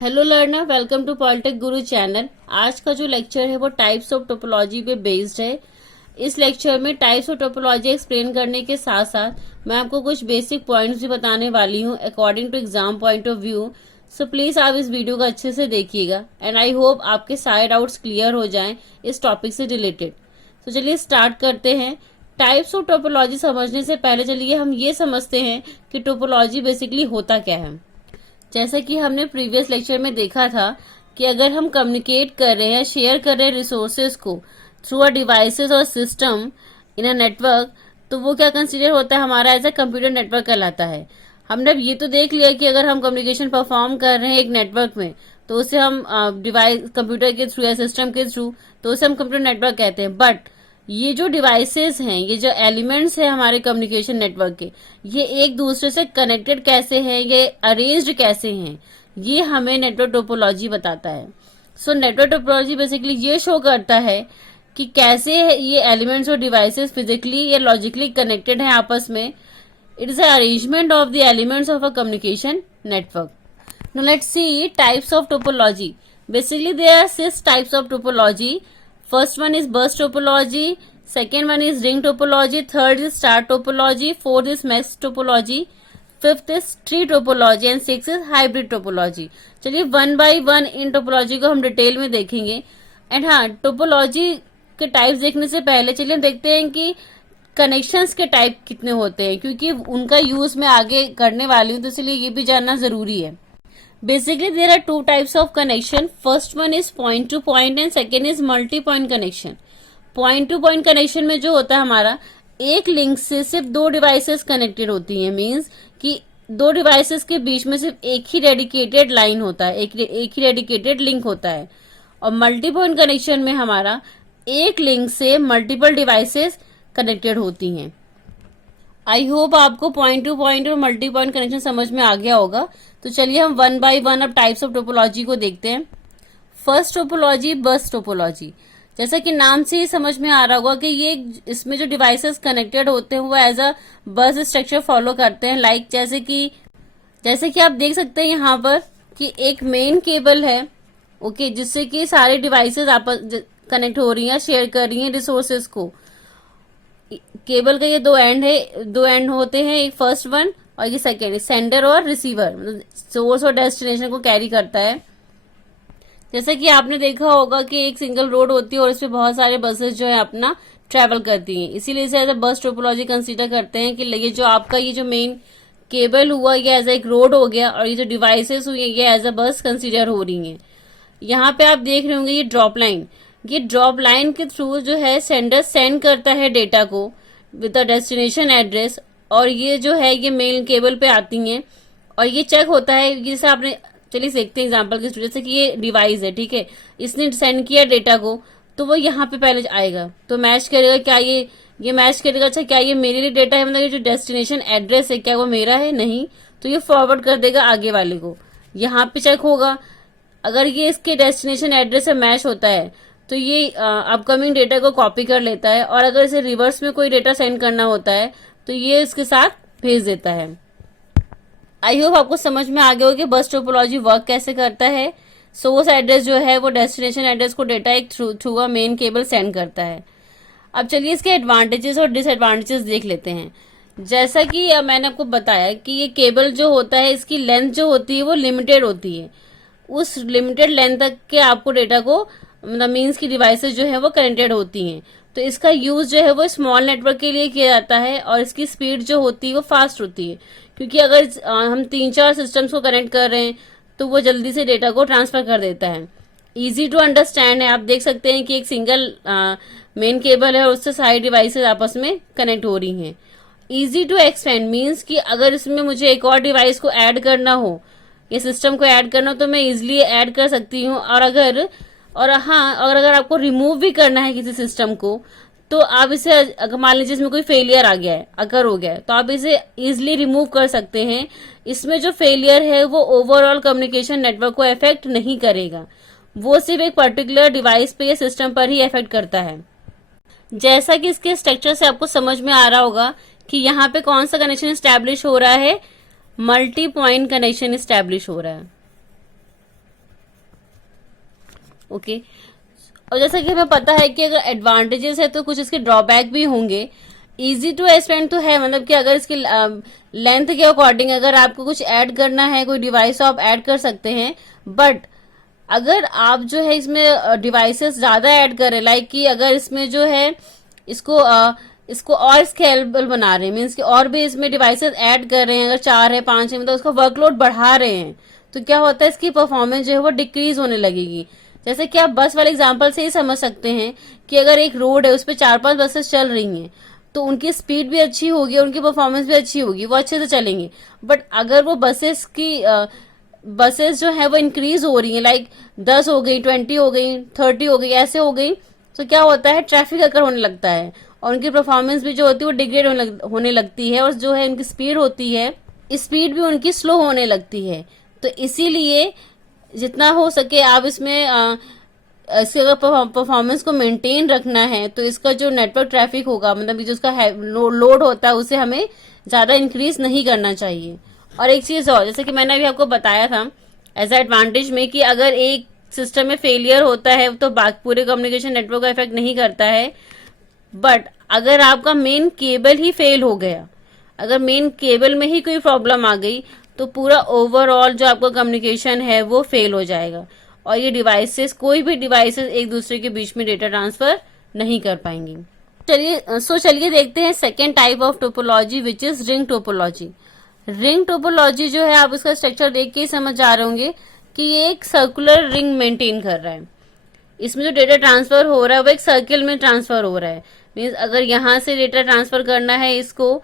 Hello learner, welcome to polytech Guru channel. आज का जो लेक्चर है वो टाइप्स ऑफ टोपोलॉजी पे बेस्ड है। इस लेक्चर में टाइप्स ऑफ टोपोलॉजी एक्सप्लेन करने के साथ साथ मैं आपको कुछ बेसिक पॉइंट्स भी बताने वाली हूँ according to exam point of view. So please आप इस वीडियो को अच्छे से देखिएगा एंड आई होप आपके सारे डाउट्स क्लियर हो जाएं इस टॉपिक से रिलेटेड। तो चलिए स्टार्ट करते हैं। टाइप्स ऑफ टोपोलॉजी समझने से पहले चलिए हम ये समझते हैं कि टोपोलॉजी बेसिकली होता क्या है। जैसा कि हमने प्रीवियस लेक्चर में देखा था कि अगर हम कम्युनिकेट कर रहे हैं, शेयर कर रहे हैं रिसोर्सेज को थ्रू अ डिवाइसेस और सिस्टम इन अ नेटवर्क, तो वो क्या कंसीडर होता है, हमारा एज अ कंप्यूटर नेटवर्क कहलाता है। हमने अब ये तो देख लिया कि अगर हम कम्युनिकेशन परफॉर्म कर रहे हैं एक नेटवर्क में तो उसे हम डिवाइस कंप्यूटर के थ्रू या सिस्टम के थ्रू, तो उसे हम कंप्यूटर नेटवर्क कहते हैं। बट ये जो डिवाइसेस हैं, ये जो एलिमेंट्स हैं हमारे कम्युनिकेशन नेटवर्क के, ये एक दूसरे से कनेक्टेड कैसे हैं, ये अरेंज्ड कैसे हैं, ये हमें नेटवर्क टोपोलॉजी बताता है। सो नेटवर्क टोपोलॉजी बेसिकली ये शो करता है कि कैसे ये एलिमेंट्स और डिवाइसेस फिजिकली या लॉजिकली कनेक्टेड हैं आपस में। It is a arrangement of the elements of a communication network. Now let's see types of topology. Basically there are 6 types of topology. First one is bus topology, second one is ring topology, third is star topology, fourth is mesh topology, fifth is tree topology and sixth is hybrid topology. चलिए one by one in topology को हम detail में देखेंगे। And हाँ, topology के types देखने से पहले चलिए हम देखते हैं कि कनेक्शंस के टाइप कितने होते हैं, क्योंकि उनका यूज मैं आगे करने वाली हूँ, तो इसलिए ये भी जानना जरूरी है। Basically, there are two types of connection. First one is point to point and second is multi point connection. Point to point connection में जो होता है हमारा, एक लिंक से सिर्फ दो डिवाइसेस कनेक्टेड होती हैं। मींस कि दो डिवाइसेस के बीच में सिर्फ एक ही डेडिकेटेड लाइन होता है, एक ही डेडिकेटेड लिंक होता है। और मल्टी पॉइंट कनेक्शन में हमारा एक लिंक से मल्टीपल डिवाइसेस कनेक्टेड होती हैं। आई होप आपको पॉइंट टू पॉइंट और मल्टी पॉइंट कनेक्शन समझ में आ गया होगा। तो चलिए हम वन बाय वन अब टाइप्स ऑफ टोपोलॉजी को देखते हैं। फर्स्ट टोपोलॉजी बस टोपोलॉजी। जैसा कि नाम से ही समझ में आ रहा होगा कि ये इसमें जो डिवाइसेस कनेक्टेड होते हैं वो एज अ बस स्ट्रक्चर फॉलो करते हैं। लाइक जैसे कि आप देख सकते हैं यहाँ पर कि एक मेन केबल है, ओके, जिससे कि सारे डिवाइसेस आपस कनेक्ट हो रही हैं, शेयर कर रही हैं रिसोर्सेज को। केबल का ये दो एंड होते हैं, एक फर्स्ट वन और ये सेकेंड, सेंडर और रिसीवर, मतलब सोर्स और डेस्टिनेशन को कैरी करता है। जैसा कि आपने देखा होगा कि एक सिंगल रोड होती है और इसमें बहुत सारे बसेस जो है अपना ट्रेवल करती हैं, इसीलिए इसे एज अ बस टोपोलॉजी कंसीडर करते हैं कि ये जो आपका ये जो मेन केबल हुआ ये एज एक रोड हो गया और ये जो डिवाइसेस हुई ये एज अ बस कंसीडर हो रही हैं। यहाँ पे आप देख रहे होंगे ये ड्रॉप लाइन के थ्रू जो है सेंडर सेंड करता है डेटा को विद द डेस्टिनेशन एड्रेस, और ये जो है ये मेन केबल पे आती हैं और ये चेक होता है। जैसे आपने, चलिए देखते हैं एग्जांपल के स्टूडियो से कि ये डिवाइस है, ठीक है, इसने सेंड किया डेटा को, तो वो यहाँ पे पहले आएगा तो मैच करेगा, क्या ये मैच करेगा, अच्छा क्या ये मेरे लिए डेटा है, मतलब ये जो डेस्टिनेशन एड्रेस है क्या वो मेरा है, नहीं, तो ये फॉरवर्ड कर देगा आगे वाले को। यहाँ पे चेक होगा, अगर ये इसके डेस्टिनेशन एड्रेस से मैच होता है तो ये अपकमिंग डेटा को कॉपी कर लेता है, और अगर इसे रिवर्स में कोई डेटा सेंड करना होता है तो ये इसके साथ भेज देता है। आई होप आपको समझ में आ गया हो कि बस टोपोलॉजी वर्क कैसे करता है। सोर्स एड्रेस जो है वो डेस्टिनेशन एड्रेस को डेटा एक through a main cable send करता है। अब चलिए इसके एडवांटेजेस और डिसएडवांटेजेस देख लेते हैं। जैसा कि मैंने आपको बताया कि ये केबल जो होता है इसकी लेंथ जो होती है वो लिमिटेड होती है, उस लिमिटेड लेंथ तक के आपको डेटा को, मतलब मीन्स की डिवाइसेस जो है वो कनेक्टेड होती हैं। तो इसका यूज जो है वो स्मॉल नेटवर्क के लिए किया जाता है और इसकी स्पीड जो होती है वो फास्ट होती है, क्योंकि अगर हम 3-4 सिस्टम्स को कनेक्ट कर रहे हैं तो वो जल्दी से डेटा को ट्रांसफर कर देता है। इजी टू अंडरस्टैंड है, आप देख सकते हैं कि एक सिंगल मेन केबल है और उससे सारी डिवाइसेस आपस में कनेक्ट हो रही हैं। इजी टू एक्सपेंड मीन्स कि अगर इसमें मुझे एक और डिवाइस को ऐड करना हो, ये सिस्टम को ऐड करना हो, तो मैं इजिली ऐड कर सकती हूँ। और अगर आपको रिमूव भी करना है किसी सिस्टम को, तो आप इसे, अगर मान लीजिए इसमें कोई फेलियर आ गया है, अगर हो गया है, तो आप इसे इजिली रिमूव कर सकते हैं। इसमें जो फेलियर है वो ओवरऑल कम्युनिकेशन नेटवर्क को इफेक्ट नहीं करेगा, वो सिर्फ एक पर्टिकुलर डिवाइस पे या सिस्टम पर ही इफेक्ट करता है। जैसा कि इसके स्ट्रक्चर से आपको समझ में आ रहा होगा कि यहाँ पे कौन सा कनेक्शन स्टैब्लिश हो रहा है, मल्टी पॉइंट कनेक्शन स्टैब्लिश हो रहा है। ओके। और जैसा कि हमें पता है कि अगर एडवांटेजेस है तो कुछ इसके ड्रॉबैक भी होंगे। इजी टू एक्सपेंड तो है, मतलब कि अगर इसकी लेंथ के अकॉर्डिंग अगर आपको कुछ ऐड करना है, कोई डिवाइस तो आप ऐड कर सकते हैं। बट अगर आप जो है इसमें डिवाइसेस ज्यादा ऐड करें, लाइक कि अगर इसमें जो है इसको और स्केलेबल बना रहे हैं, मीन्स कि और भी इसमें डिवाइसेस ऐड कर रहे हैं, अगर 4 है 5 है, मतलब उसका वर्कलोड बढ़ा रहे हैं, तो क्या होता है इसकी परफॉर्मेंस जो है वो डिक्रीज होने लगेगी। जैसे कि आप बस वाले एग्जांपल से ही समझ सकते हैं कि अगर एक रोड है उस पर 4-5 बसेस चल रही हैं तो उनकी स्पीड भी अच्छी होगी और उनकी परफॉर्मेंस भी अच्छी होगी, वो अच्छे से चलेंगे। बट अगर वो बसेस जो है वो इंक्रीज हो रही हैं, लाइक 10 हो गई, 20 हो गई, 30 हो गई, ऐसे हो गई, तो क्या होता है ट्रैफिक अकर होने लगता है और उनकी परफॉर्मेंस भी जो होती है वो डिग्रेड होने लगती है, और जो है उनकी स्पीड होती है, स्पीड भी उनकी स्लो होने लगती है। तो इसीलिए जितना हो सके आप इसमें इसके अगर परफॉर्मेंस को मेंटेन रखना है तो इसका जो नेटवर्क ट्रैफिक होगा, मतलब जो उसका लोड होता है, उसे हमें ज्यादा इंक्रीज नहीं करना चाहिए। और एक चीज और, जैसे कि मैंने अभी आपको बताया था एज एडवांटेज में, कि अगर एक सिस्टम में फेलियर होता है तो पूरे कम्युनिकेशन नेटवर्क का इफेक्ट नहीं करता है। बट अगर आपका मेन केबल ही फेल हो गया, अगर मेन केबल में ही कोई प्रॉब्लम आ गई, तो पूरा ओवरऑल जो आपका कम्युनिकेशन है वो फेल हो जाएगा और ये डिवाइसेस, कोई भी डिवाइसेस एक दूसरे के बीच में डेटा ट्रांसफर नहीं कर पाएंगी। चलिए देखते हैं second type of topology, which is ring topology. Ring topology जो है, आप इसका स्ट्रक्चर देख के ही समझ जा रहे होंगे कि ये एक सर्कुलर रिंग मेंटेन कर रहा है। इसमें जो डेटा ट्रांसफर हो रहा है वो एक सर्किल में ट्रांसफर हो रहा है। मीन्स अगर यहाँ से डेटा ट्रांसफर करना है इसको,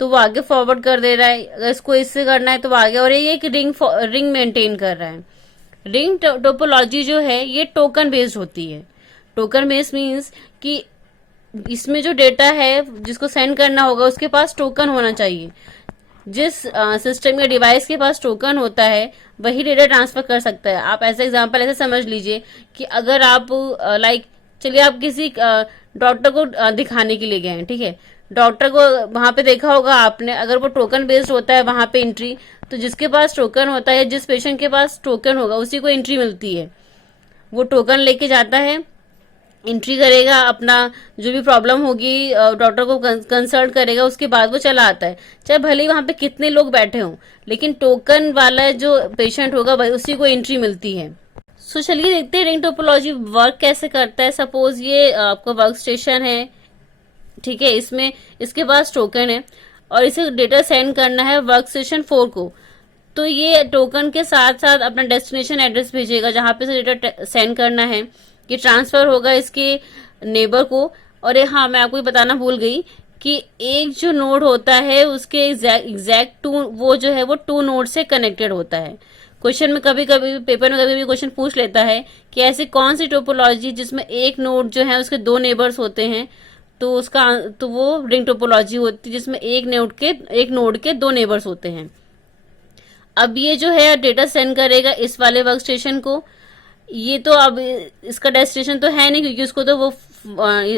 तो वो आगे फॉरवर्ड कर दे रहा है, अगर इसको इससे करना है तो वो आगे, और ये एक रिंग मेंटेन कर रहा है। रिंग टोपोलॉजी जो है ये टोकन बेस्ड होती है। टोकन बेस्ड मीन्स कि इसमें जो डेटा है जिसको सेंड करना होगा उसके पास टोकन होना चाहिए। जिस सिस्टम या डिवाइस के पास टोकन होता है वही डेटा ट्रांसफर कर सकता है। आप ऐसा एग्जांपल ऐसे समझ लीजिए कि अगर आप चलिए आप किसी डॉक्टर को दिखाने के लिए गए हैं, ठीक है, डॉक्टर को वहां पे देखा होगा आपने, अगर वो टोकन बेस्ड होता है वहां पे एंट्री, तो जिसके पास टोकन होता है, जिस पेशेंट के पास टोकन होगा उसी को एंट्री मिलती है। वो टोकन लेके जाता है, एंट्री करेगा, अपना जो भी प्रॉब्लम होगी डॉक्टर को कंसल्ट करेगा, उसके बाद वो चला आता है, चाहे भले ही वहां पे कितने लोग बैठे हों, लेकिन टोकन वाला जो पेशेंट होगा वही उसी को एंट्री मिलती है। सो चलिए देखते हैं रिंग टोपोलॉजी वर्क कैसे करता है। सपोज ये आपका वर्क स्टेशन है, ठीक है, इसमें इसके पास टोकन है और इसे डेटा सेंड करना है वर्क स्टेशन 4 को। तो ये टोकन के साथ साथ अपना डेस्टिनेशन एड्रेस भेजेगा जहां पे से डेटा सेंड करना है, कि ट्रांसफर होगा इसके नेबर को। और हाँ, मैं आपको ये बताना भूल गई कि एक जो नोड होता है उसके एग्जैक्ट टू, वो जो है वो 2 नोड से कनेक्टेड होता है। क्वेश्चन में कभी कभी, पेपर में कभी भी क्वेश्चन पूछ लेता है कि ऐसी कौन सी टोपोलॉजी जिसमें एक नोड जो है उसके 2 नेबर्स होते हैं, तो वो रिंग टोपोलॉजी होती है जिसमें एक नोड के 2 नेबर्स होते हैं। अब ये जो है डेटा सेंड करेगा इस वाले वर्क स्टेशन को। ये तो अब इसका डेस्टिनेशन तो है नहीं, क्योंकि उसको तो वो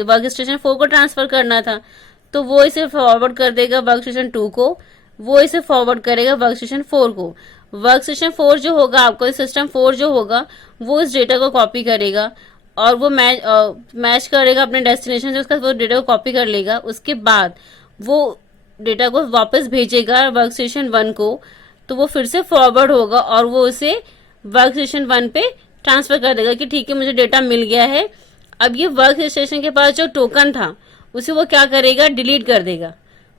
वर्क स्टेशन 4 को ट्रांसफर करना था, तो वो इसे फॉरवर्ड कर देगा वर्क स्टेशन 2 को, वो इसे फॉरवर्ड करेगा वर्क स्टेशन 4 को। वर्क स्टेशन 4 जो होगा, आपको सिस्टम 4 जो होगा, वो इस डेटा को कॉपी करेगा और वो मैच करेगा अपने डेस्टिनेशन से, उसका वो डेटा को कॉपी कर लेगा। उसके बाद वो डेटा को वापस भेजेगा वर्क स्टेशन 1 को, तो वो फिर से फॉरवर्ड होगा और वो उसे वर्क स्टेशन 1 पे ट्रांसफर कर देगा कि ठीक है मुझे डेटा मिल गया है। अब ये वर्क स्टेशन के पास जो टोकन था उसे वो क्या करेगा, डिलीट कर देगा,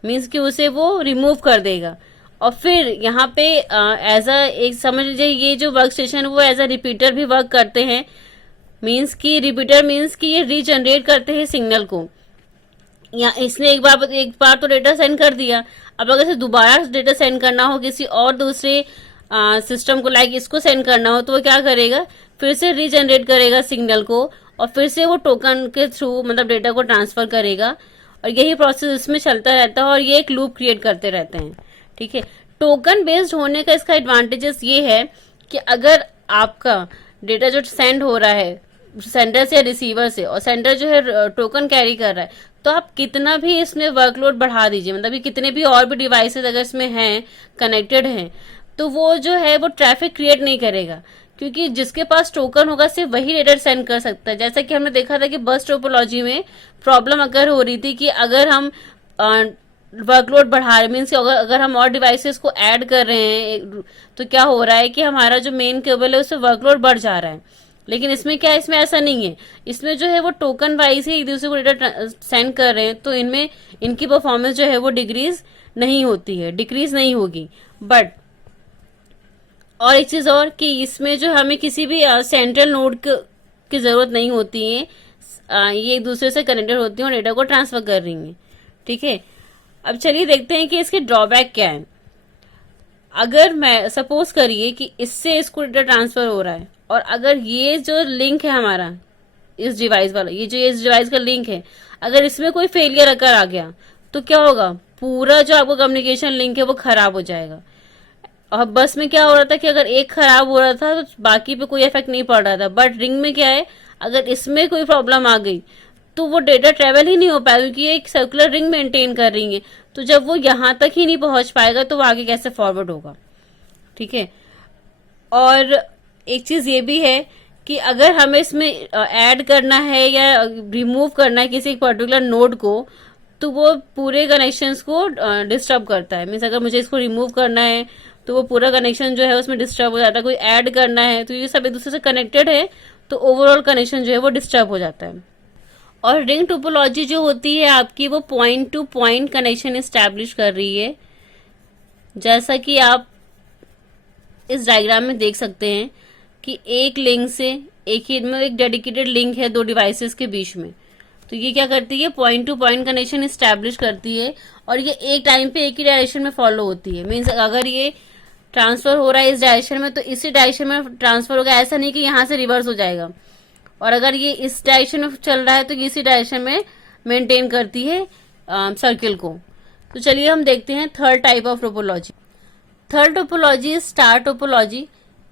मीन्स कि उसे वो रिमूव कर देगा। और फिर यहाँ पे एज अ एक समझ लीजिए, ये जो वर्क स्टेशन वो एज अ रिपीटर भी वर्क करते हैं। मीन्स कि रिपीटर मीन्स कि ये रीजनरेट करते हैं सिग्नल को। या इसने एक बार तो डेटा सेंड कर दिया, अब अगर इसे दोबारा डेटा सेंड करना हो किसी और दूसरे सिस्टम को, लाइक इसको सेंड करना हो, तो वो क्या करेगा, फिर से रीजनरेट करेगा सिग्नल को और फिर से वो टोकन के थ्रू मतलब डेटा को ट्रांसफर करेगा। और यही प्रोसेस इसमें चलता रहता है और ये एक लूप क्रिएट करते रहते हैं, ठीक है। टोकन बेस्ड होने का इसका एडवांटेजेस ये है कि अगर आपका डेटा जो सेंड हो रहा है सेंडर से या रिसीवर से, और सेंडर जो है टोकन कैरी कर रहा है, तो आप कितना भी इसमें वर्कलोड बढ़ा दीजिए, मतलब कि कितने भी और भी डिवाइसेस अगर इसमें हैं, कनेक्टेड हैं, तो वो जो है वो ट्रैफिक क्रिएट नहीं करेगा, क्योंकि जिसके पास टोकन होगा सिर्फ वही डेटा सेंड कर सकता है। जैसा कि हमने देखा था कि बस टोपोलॉजी में प्रॉब्लम अगर हो रही थी कि अगर हम वर्कलोड बढ़ा रहे, मीन्स अगर हम और डिवाइसेस को ऐड कर रहे हैं तो क्या हो रहा है कि हमारा जो मेन केबल है उससे वर्कलोड बढ़ जा रहा है। लेकिन इसमें क्या है, इसमें ऐसा नहीं है। इसमें जो है वो टोकन वाइज ही एक दूसरे को डेटा सेंड कर रहे हैं, तो इनमें इनकी परफॉर्मेंस जो है वो डिक्रीज नहीं होती है, डिक्रीज नहीं होगी। बट और एक चीज और कि इसमें जो हमें किसी भी सेंट्रल नोड की जरूरत नहीं होती है, ये एक दूसरे से कनेक्टेड होती हैं और डेटा को ट्रांसफर कर रही हैं। ठीक है, अब चलिए देखते हैं कि इसके ड्रॉबैक क्या है। अगर मैं सपोज करिए कि इससे इसको डेटा ट्रांसफर हो रहा है और अगर ये जो लिंक है हमारा इस डिवाइस वाला, ये जो इस डिवाइस का लिंक है, अगर इसमें कोई फेलियर अगर आ गया तो क्या होगा, पूरा जो आपका कम्युनिकेशन लिंक है वो खराब हो जाएगा। और बस में क्या हो रहा था कि अगर एक खराब हो रहा था तो बाकी पे कोई इफेक्ट नहीं पड़ रहा था। बट रिंग में क्या है, अगर इसमें कोई प्रॉब्लम आ गई तो वो डेटा ट्रेवल ही नहीं हो पाएगा, क्योंकि ये एक सर्कुलर रिंग मेंटेन कर रही है। तो जब वो यहां तक ही नहीं पहुंच पाएगा तो वो आगे कैसे फॉरवर्ड होगा। ठीक है, और एक चीज ये भी है कि अगर हमें इसमें ऐड करना है या रिमूव करना है किसी पर्टिकुलर नोड को, तो वो पूरे कनेक्शंस को डिस्टर्ब करता है। मीन्स अगर मुझे इसको रिमूव करना है तो वो पूरा कनेक्शन जो है उसमें डिस्टर्ब हो जाता है। कोई ऐड करना है तो ये सब एक दूसरे से कनेक्टेड है, तो ओवरऑल कनेक्शन जो है वो डिस्टर्ब हो जाता है। और रिंग टोपोलॉजी जो होती है आपकी, वो point two point connection establish कर रही है, जैसा कि आप इस डायग्राम में देख सकते हैं कि एक लिंक से एक ही में एक डेडिकेटेड लिंक है दो डिवाइसेस के बीच में। तो ये क्या करती है, point two point connection establish करती है और ये एक टाइम पे एक ही डायरेक्शन में फॉलो होती है। मीन्स अगर ये ट्रांसफर हो रहा है इस डायरेक्शन में तो इसी डायरेक्शन में ट्रांसफर होगा, ऐसा नहीं कि यहाँ से रिवर्स हो जाएगा। और अगर ये इस डायरेक्शन में चल रहा है तो इसी डायरेक्शन में मेंटेन करती है सर्किल को। तो चलिए हम देखते हैं third type of topology. Third topology star topology.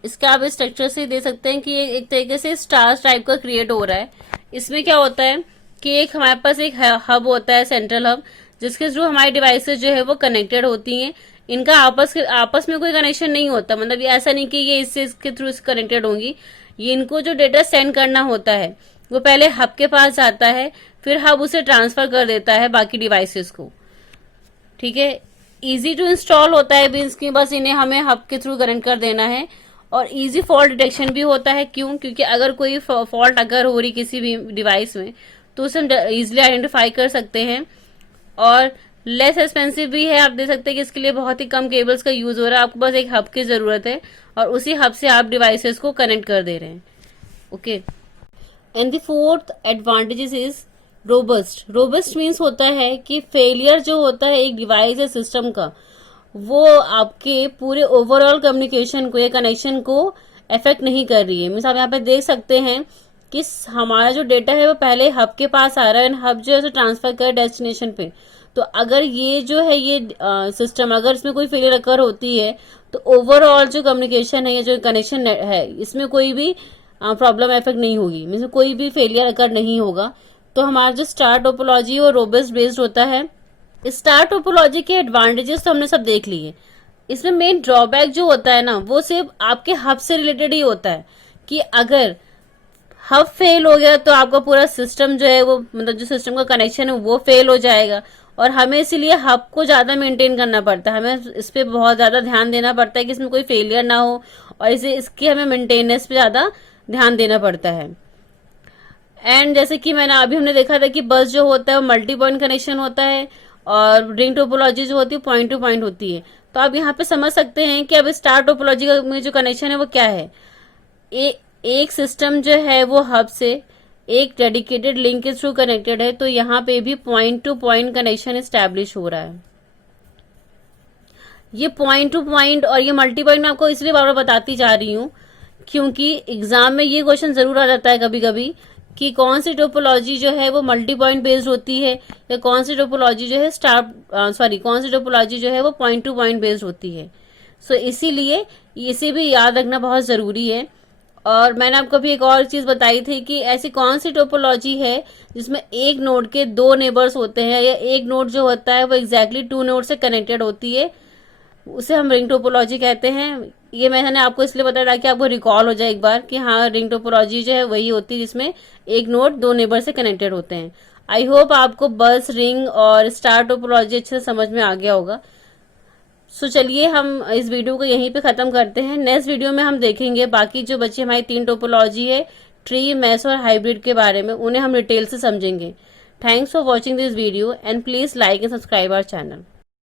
इसका आप स्ट्रक्चर से दे सकते हैं कि ये एक तरीके से स्टार टाइप का क्रिएट हो रहा है। इसमें क्या होता है कि एक हमारे पास एक हब होता है, सेंट्रल हब, जिसके थ्रू हमारी डिवाइसेस जो है वो कनेक्टेड होती हैं। इनका आपस में कोई कनेक्शन नहीं होता, मतलब ये ऐसा नहीं कि ये इसके थ्रू कनेक्टेड होंगी। ये इनको जो डेटा सेंड करना होता है वो पहले हब के पास जाता है, फिर हब उसे ट्रांसफर कर देता है बाकी डिवाइसेस को। ठीक है, इजी टू इंस्टॉल होता है, मीन्स की बस इन्हें हमें हब के थ्रू कनेक्ट कर देना है। और इजी फॉल्ट डिटेक्शन भी होता है। क्यों? क्योंकि अगर कोई फॉल्ट अगर हो रही किसी भी डिवाइस में तो उसे हम इजिली आइडेंटिफाई कर सकते हैं। और लेस एक्सपेंसिव भी है। आप देख सकते हैं कि इसके लिए बहुत ही कम केबल्स का यूज हो रहा है, आपको बस एक हब की जरूरत है और उसी हब से आप डिवाइसेस को कनेक्ट कर दे रहे हैं। Okay, and the fourth advantages is robust. Robust means होता है कि फेलियर जो होता है एक डिवाइस या सिस्टम का, वो आपके पूरे ओवरऑल कम्युनिकेशन को या कनेक्शन को अफेक्ट नहीं कर रही है। मीन्स आप यहाँ पे देख सकते हैं कि हमारा जो डेटा है वो पहले हब के पास आ रहा है, हब जो है उसे ट्रांसफर कर डेस्टिनेशन पे। तो अगर ये जो है ये सिस्टम अगर इसमें कोई फेलियर अकर होती है तो ओवरऑल जो कम्युनिकेशन है या जो कनेक्शन है इसमें कोई भी प्रॉब्लम इफेक्ट नहीं होगी, मीन्स कोई भी फेलियर अकर नहीं होगा। तो हमारा जो स्टार टोपोलॉजी वो रोबस्ट बेस्ड होता है। स्टार टोपोलॉजी के एडवांटेजेस तो हमने सब देख लिए। इसमें मेन ड्रॉबैक जो होता है ना वो सिर्फ आपके हब से रिलेटेड ही होता है कि अगर हब फेल हो गया तो आपका पूरा सिस्टम जो है वो, मतलब जो सिस्टम का कनेक्शन है वो फेल हो जाएगा। और हमें इसीलिए हब को ज्यादा मेंटेन करना पड़ता है, हमें इस पे बहुत ज्यादा ध्यान देना पड़ता है कि इसमें कोई फेलियर ना हो और इसकी हमें मेंटेनेंस पे ज्यादा ध्यान देना पड़ता है। एंड जैसे कि हमने देखा था कि बस जो होता है वो मल्टी पॉइंट कनेक्शन होता है और रिंग टोपोलॉजी जो होती है पॉइंट टू पॉइंट होती है। तो आप यहाँ पे समझ सकते हैं कि अब स्टार टोपोलॉजी में जो कनेक्शन है वो क्या है। एक सिस्टम जो है वो हब से एक डेडिकेटेड लिंक के थ्रू कनेक्टेड है, तो यहाँ पे भी point two point connection establish हो रहा है। ये पॉइंट टू पॉइंट और ये मल्टी पॉइंट मैं आपको इसलिए बार बार बताती जा रही हूँ क्योंकि एग्जाम में ये क्वेश्चन जरूर आ जाता है कभी कभी कि कौन सी टोपोलॉजी जो है वो मल्टी पॉइंट बेस्ड होती है या कौन सी टोपोलॉजी जो है कौन सी टोपोलॉजी जो है वो पॉइंट टू पॉइंट बेस्ड होती है। सो इसीलिए इसे भी याद रखना बहुत जरूरी है। और मैंने आपको भी एक और चीज बताई थी कि ऐसी कौन सी टोपोलॉजी है जिसमें एक नोड के दो नेबर्स होते हैं या एक नोड जो होता है वो एग्जैक्टली टू नोड से कनेक्टेड होती है। उसे हम रिंग टोपोलॉजी कहते हैं। ये मैंने आपको इसलिए बताया ताकि आपको रिकॉल हो जाए एक बार कि हाँ, रिंग टोपोलॉजी जो है वही होती है जिसमें एक नोड दो नेबर से कनेक्टेड होते हैं। आई होप आपको बस, रिंग और स्टार टोपोलॉजी अच्छे से समझ में आ गया होगा। सो चलिए हम इस वीडियो को यहीं पे खत्म करते हैं। नेक्स्ट वीडियो में हम देखेंगे बाकी जो बच्चे हमारी 3 टोपोलॉजी है, ट्री, मैश और हाइब्रिड के बारे में, उन्हें हम डिटेल से समझेंगे। Thanks for watching this video and please like and subscribe our channel.